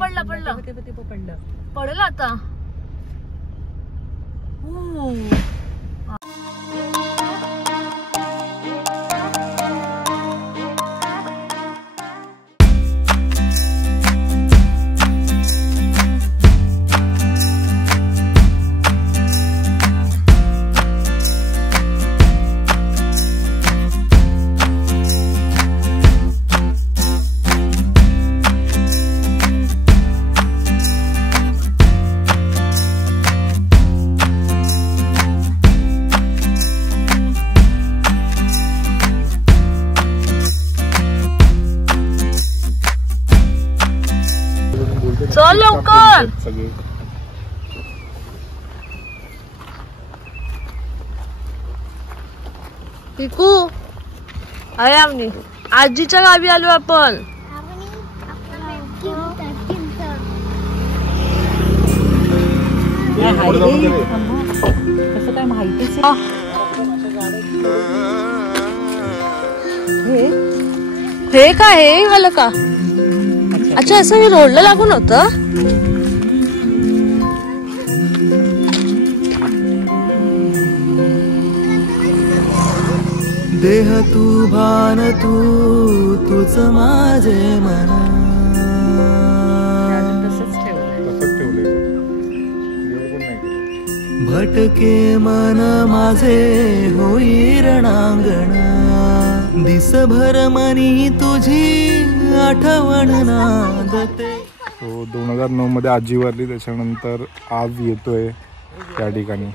पडलं पडलं पडेल आता. चल लवकर. पिकू अरे आम्ही आजीच्या गावी आलो आपण. कसं काय माहितीच हे काय हे वाला का. अच्छा असं हे रोडला लागून होतं. देह तू भान तू तुझ माझे मन. भटके मन माझे होई रणांगण. दिसभर मनी तुझी आठवण नांदते. 2009 मध्ये आजी वारली, त्याच्यानंतर आज येतोय त्या ठिकाणी.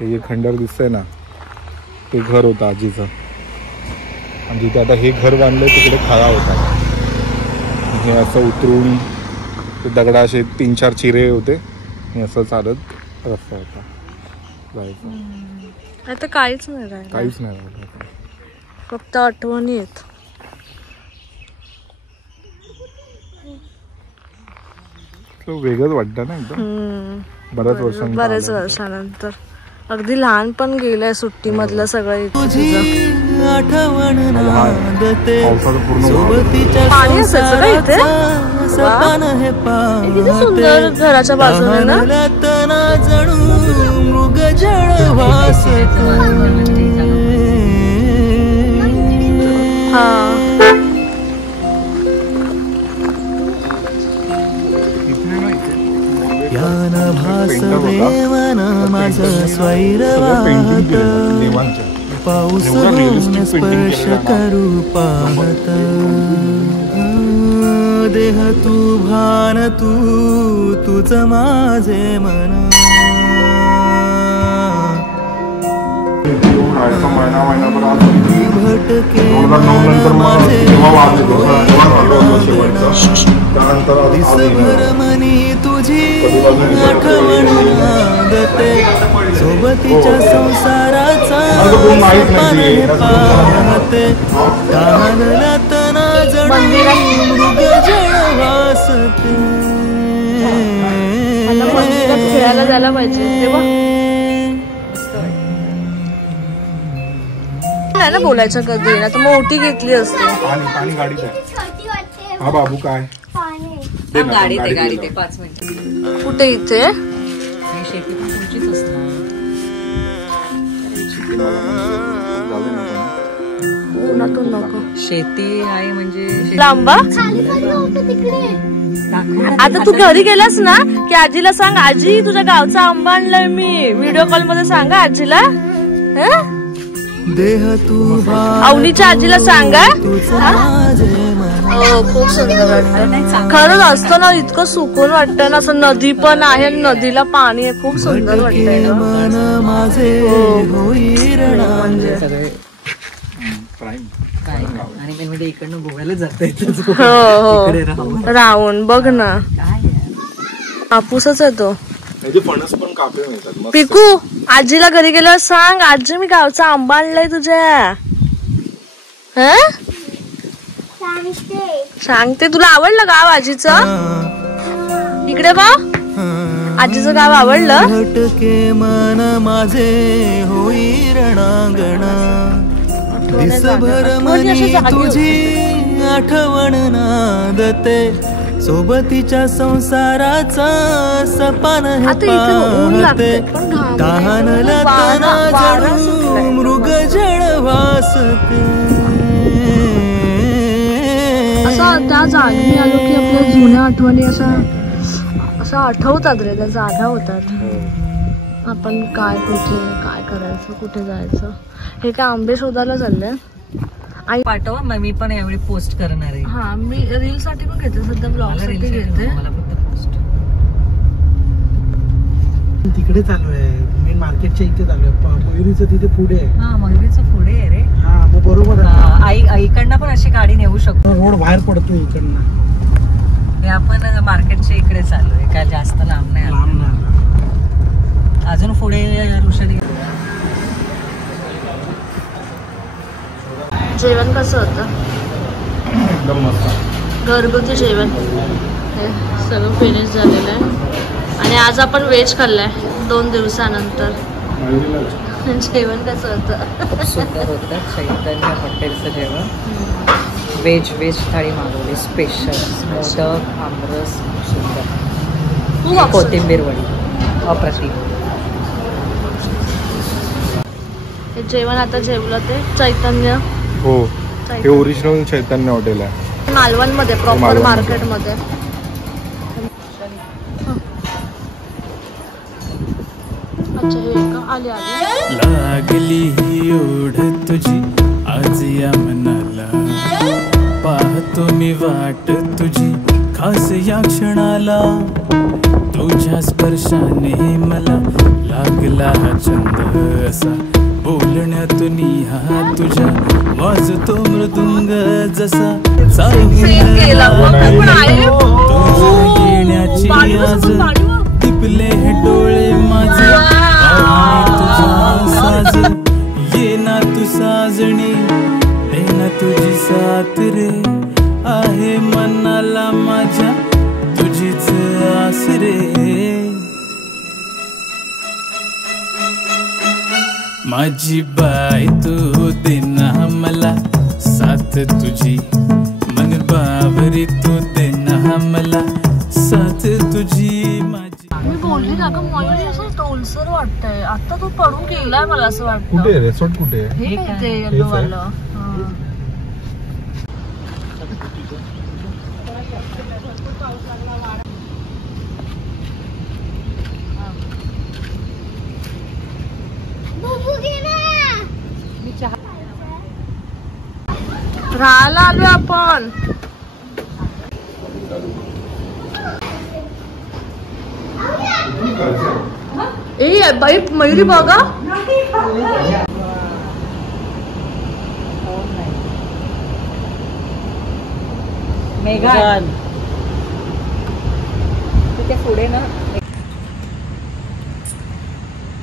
हे खंडर दिसतंय ना, ते घर होतं आजीचं. आणि जिथे आता हे घर बांधलंय तिकडे खाडा होता. हे असं उतरून ते दगडा असे 3-4 चिरे होते आणि असं चालत रस्ता होता जायचा. आता काहीच नाही राहिलं. काहीच नाही राहिलं, फक्त आठवणी आहेत. वेगळंच वाटतं ना एकदम. बऱ्याच वर्षानंतर अगदी लहान पण गेलंय सुट्टी मधलं सगळं. पाणी असायचं का इथे. किती सुंदर घराच्या बाजूने ना. हा यान भासवे मन माझं स्वैर वाहत. पाऊस होऊन स्पर्श करू पाहत. देह तू भान तू तुझ माझे मन. भटके मन माझे दिसभर मनी तुझी आठवण नांदते. सोबतीच्या संसाराचा पाहते. तहानला तना जणू मृग जळ वासते. खेळायला जायला पाहिजे तेव्हा नाही ना बोलायचं कधी ना. तर मोठी घेतली असते. पाणी गाडीत आहे. हा बाबू काय गाडी 5 मिनिट. कुठे इथे शेती पण तुमचीच असणार. नको शेती आहे म्हणजे लांबा. आता तू घरी गेलास ना की आजीला सांग, आजी तुझ्या गावचा आंबा आणलाय मी. व्हिडिओ कॉल मध्ये सांगा आजीला. अवनीच्या आजीला सांगा. खूप सुंदर वाटतं. खरंच असतं ना, इतकं सुकून वाटतं ना. असं नदी पण आहे, नदीला पाणी आहे. खूप सुंदर वाटतंय. आणि इकडनं गोव्याला जाता येतं. हो राहून बघ ना. हापूसच आहे तो. पिकू आजीला घरी गेल्यावर सांग, आजी मी गावचा आंबा आणलाय तुझ्या. सांगते. तुला आवडलं गाव आजीचं. इकडे बा आजीचं गाव आवडलं. भटके मन माझे होई रणांगण. दिसभर मनी तुझी आठवण नांदते. सोबतीच्या संसाराचा सपान हे आता इथे ऊन पाहते लागतंय, पण घाम तहानला तना वारा जणू सुटलाय. मृग जळ वासते. असं त्या जागी आलो की आपल्या जुन्या आठवणी असं आठवतात रे, त्या जागा होतात. आपण काय कुठे काय करायचं, कुठे जायचं. हे काय आंबे शोधायला चाललंय. आणि पाठवा मग मी पण यावेळी पोस्ट करणार आहे. हा मी रील साठी पण घेते, सध्या ब्लॉग मला साठी reels साठी घेते. नको, मला फक्त पोस्ट. तिकडे चालू आहे, मेन मार्केटच्या इथे चालू आहे. मयुरीचं तिथे पुढे आहे. हा मयुरीचं पुढे आहे रे. हा मग बरोबर आहे. आईकडनं पण अशी गाडी नेऊ शकतो. रोड बाहेर पडतो इकडनं. हे आपण मार्केटच्या इकडे चालू आहे, काय जास्त लांब नाही लांब आलं. नाही. अजून पुढे ऋषाली. जेवण कसं होतं? एकदम मस्त. घरगुती जेवण हे सगळं फिनिश झालेलं आहे. आणि आज आपण व्हेज खाल्लंय 2 दिवसानंतर. जेवण कसं होतं? सुंदर होतं. चैतन्य हॉटेलचं जेवण. व्हेज थाळी मागवली स्पेशल. मोदक, आमरस, सुंदर. कोथिंबीर वडी अप्रतिम. हे जेवण आता जेवलं ते चैतन्य. हो हे ओरिजिनल चैतन्य हॉटेल आहे मालवण मध्ये, प्रॉपर मालवण मार्केट मध्ये. अच्छा हे का आले आले. लागली ही ओढ तुझी आज या मनाला, पाहतो मी वाट तुझी खास या क्षणाला. तुझ्या स्पर्शाने मला लागला हा छंद असा, बोलण्यातून हा तुझ्या वाजतो मृदुंग जसा. सेम केला मग पण आहे. तुझ्या येण्याची आज टिपले हे डोळे माझे, आणि तुझा साज ये ना तू साजणी, दे ना तुझी साथ रे. आहे मनाला माझ्या तुझीच आस रे. माझी बाई तू देना मला साथ तुझी, मन बाबरी तू देना मला साथ तुझी. माझी मी बोलली ना का मयुरी असं टोलसर वाटतंय. आता तो पडून गेलाय मला असं वाटतं. कुठे आहे रिसॉर्ट? कुठे आहे? हे काय ते येलो वाला. राहायला आलोय आपण. ए बाई मयुरी बघा. मेघा तिथे पुढे ना.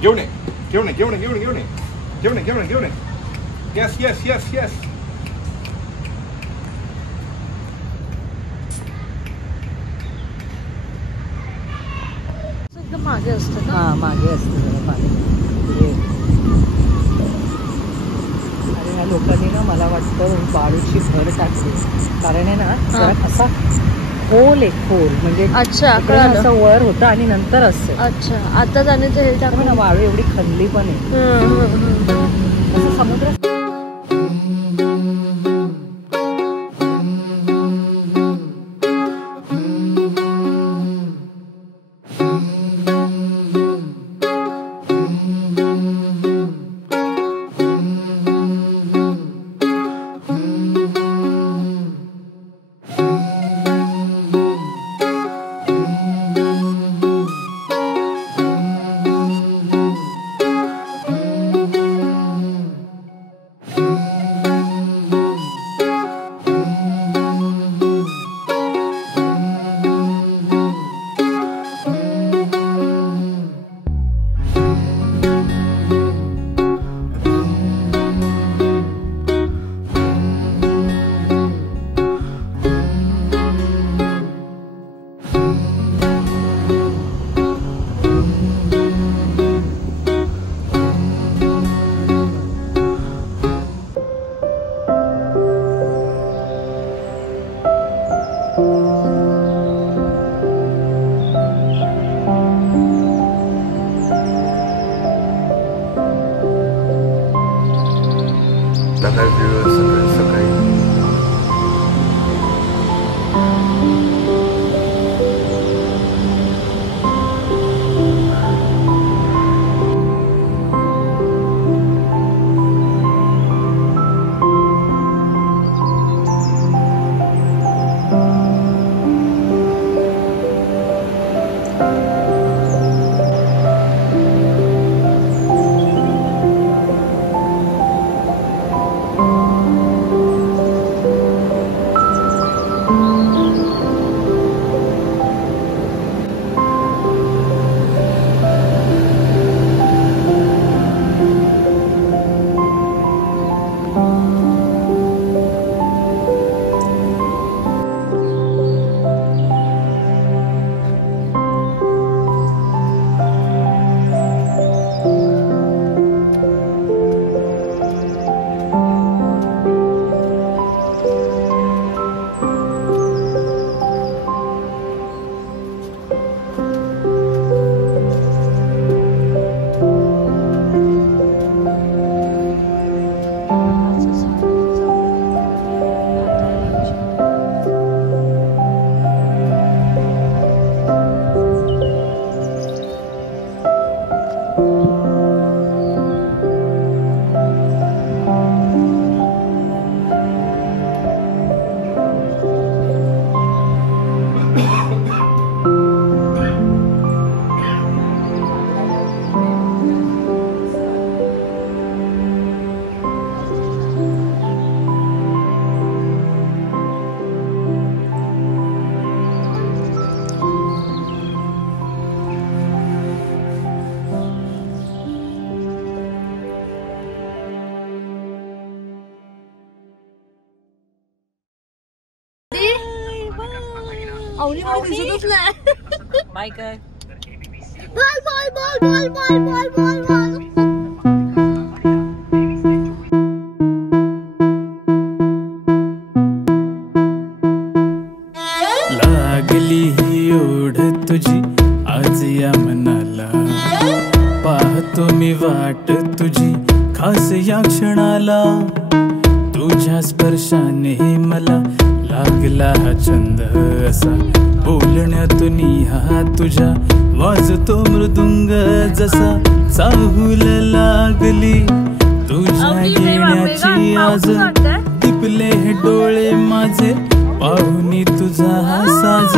घेऊन ये, घेऊन ये, घेऊन ये, घेऊन ये, घेऊन ये, घेऊन ये, घेऊन ये, घेऊन ये. Yes yes yes yes. एकदम मागे असतं का? हा मागे असते जरा मागे. आणि ह्या लोकांनी ना मला वाटतं बाळूची भर टाकली, कारण आहे ना जरा असा खोल आहे, खोल म्हणजे. अच्छा इकडे कळालं. असं वर होतं आणि नंतर असं. अच्छा आता जाणे ते हे टाकलं ना वाळू एवढी खाल्ली पण आहे. असं समुद्र. माऊली पण दिसतच नाही. बाय कर. Ball ball ball ball ball ball ball. लागली ही ओढ तुझी आज या मनाला, पाहतो मी वाट तुझी खास या क्षणाला. तुझ्या स्पर्शाने मला लागला हा छंद असा, बोलण्यातून हा तुझ्या वाजतो मृदुंग जसा. चाहूल लागली तुझ्या येण्याची आज, टिपले हे डोळे माझे पाहुनी तुझा हा साज.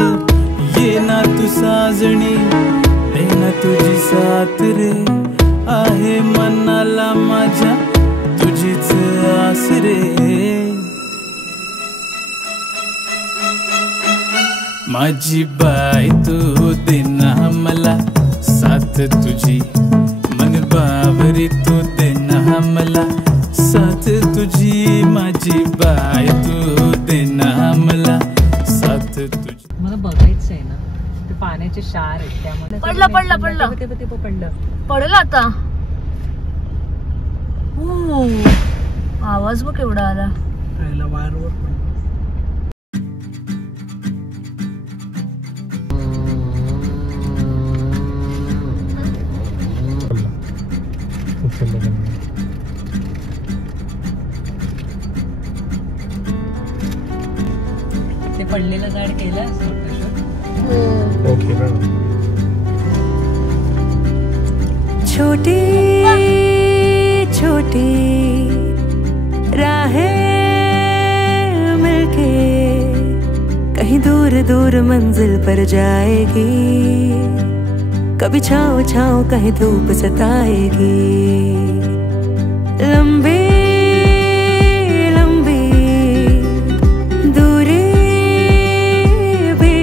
ये ना तू साजणी, दे ना तुझी साथ रे, आहे मनाला माझ्या तुझीच आस रे. माझी बाई तू दे ना मला साथ तुझी, मन बावरी तू दे ना मला साथ तुझी. माझी बाई तू दे ना मला साथ तुझी. मला बघायचं आहे ना, ते पाण्याचे क्षार आहेत त्यामुळे. पडलं पडलं पडलं पडलं. पडलं आता. आवाज बघ केवढा आला. खायला वायरवर पण. ते पडलेलं झाड केलं ओके. छोटी छोटी राहें मिलके कहीं दूर दूर मंजिल पर जाएगी. कभी छाँव छाँव कहीं धूप सताएगी. लंबी लंबी दूरी भी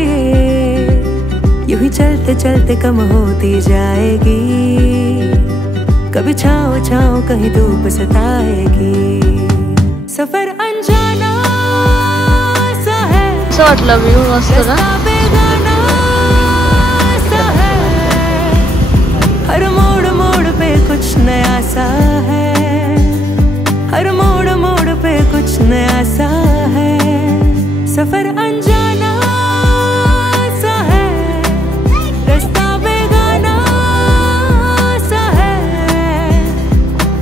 यूं ही चलते चलते कम होती जाएगी. कभी छाँव छाँव कहीं धूप सताएगी. सफर अनजाना सा है, असं वाटलं व्ह्यू मस्त ना. बेगाना सा है, हर मोड़ मोड़ पे कुछ नया सा है. हर मोड़ मोड़ पे कुछ नया सा है. सफर अनजाना सा है, रास्ता बेगाना सा है.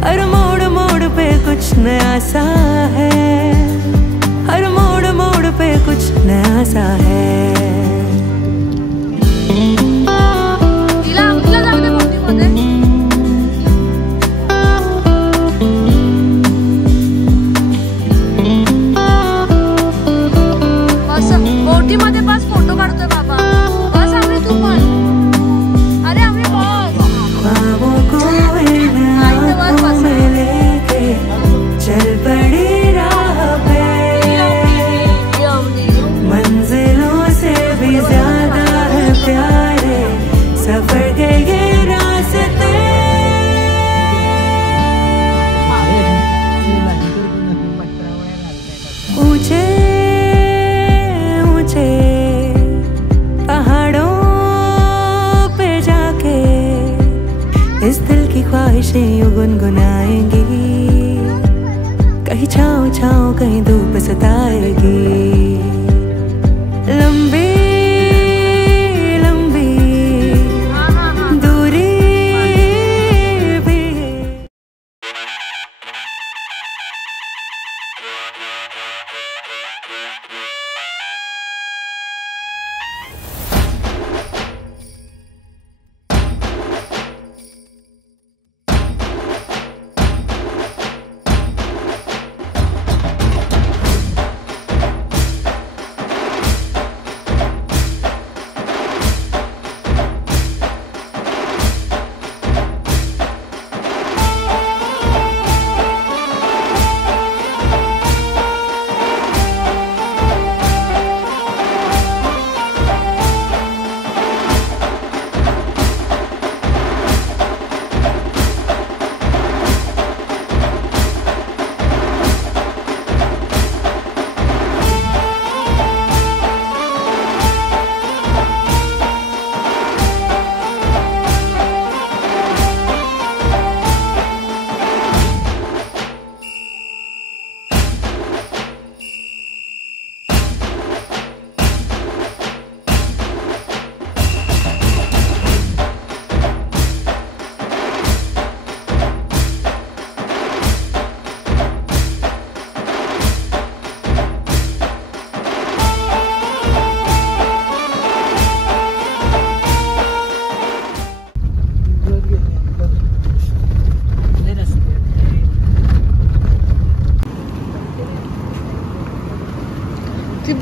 हर मोड़ मोड़ पे कुछ नया सा है. हर मोड़ मोड़ पे कुछ नया सा है. तिला जाऊ दे बोटीमध्ये. बोटीमध्ये बस, फोटो काढतोय बाबा. बस आम्ही, तू पण. अरे आम्ही बस. ख्वाबों को इन आँखों में लेके चल पड़ी राह पे. मंजिलों से भी ज्यादा है प्यारे सफर के ये रास्ते. ऊंचे ऊंचे पहाड़ों पे जाके इस दिल की ख्वाहिशें यूं गुनगुनाएंगी. कहीं छाँव छाँव कहीं धूप सताएगी. लंबी लंबी दूरी भी.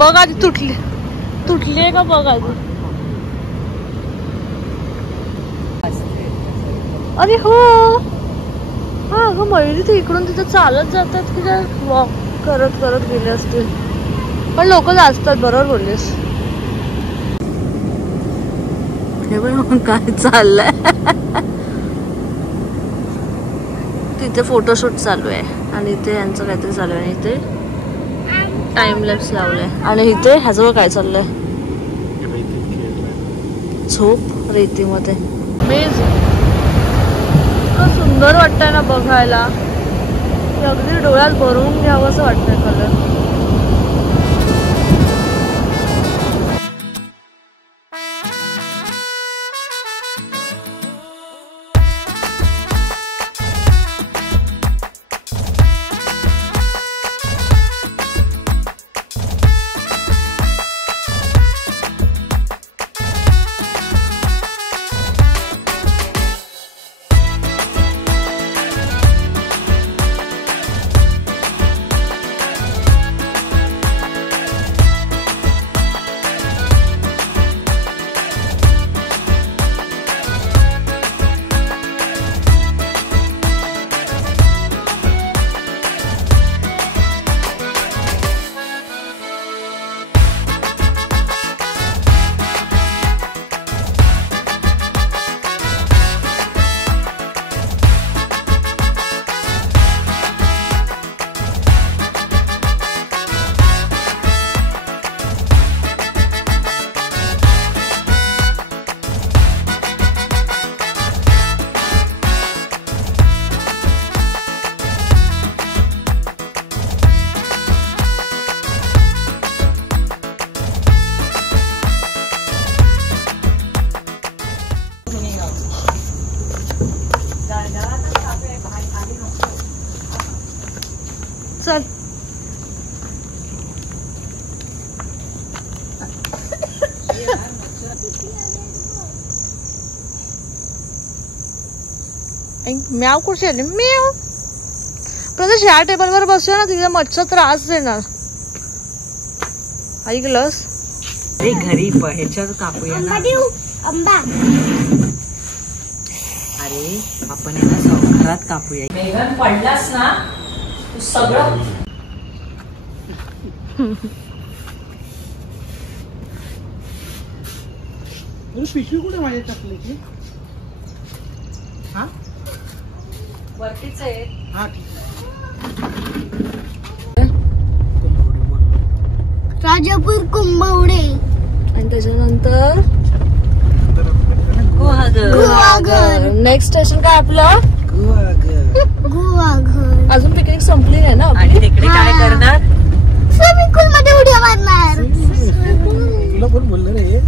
बघ आधी तुटली आहे का बघ आधी. अरे हो हा अगं मयुरी ते इकडून तिथं चालत जातात की काय वॉक करत करत गेले असतील पण लोक असतात. बरोबर बोललीस. हे बघ काय चाललंय. तिथे फोटोशूट चालू आहे आणि इथे यांचं काहीतरी चालू आहे. इथे टाइम लॅप्स लावलंय आणि इथे ह्याजवळ काय चाललंय. झोप रेतीमध्ये. सुंदर वाटतंय ना बघायला. अगदी डोळ्यात भरून घ्यावं असं वाटतंय कलर. चल म्याव कुठे आली. म्याव प्रदेश ह्या टेबलवर बसूया ना. तिथे मच्छर त्रास देणार. ऐकलंस. घरी ह्याच्यात कापूया ना. अरे आपण याला घरात कापूया. मेघन पडलास ना तू सगळं. पिशवी कुठे माझ्या चकलीची. हा वरतीच आहे. हा ठीक राजापूर कुंभवडे आणि त्याच्यानंतर गुहागर. नेक्स्ट स्टेशन काय आपलं गुहागर. अजून पिकनिक संपली नाही ना. आणि तिकडे काय करणार. स्विमिंग पूल मध्ये उड्या मारणार. तुला कोण बोललं रे.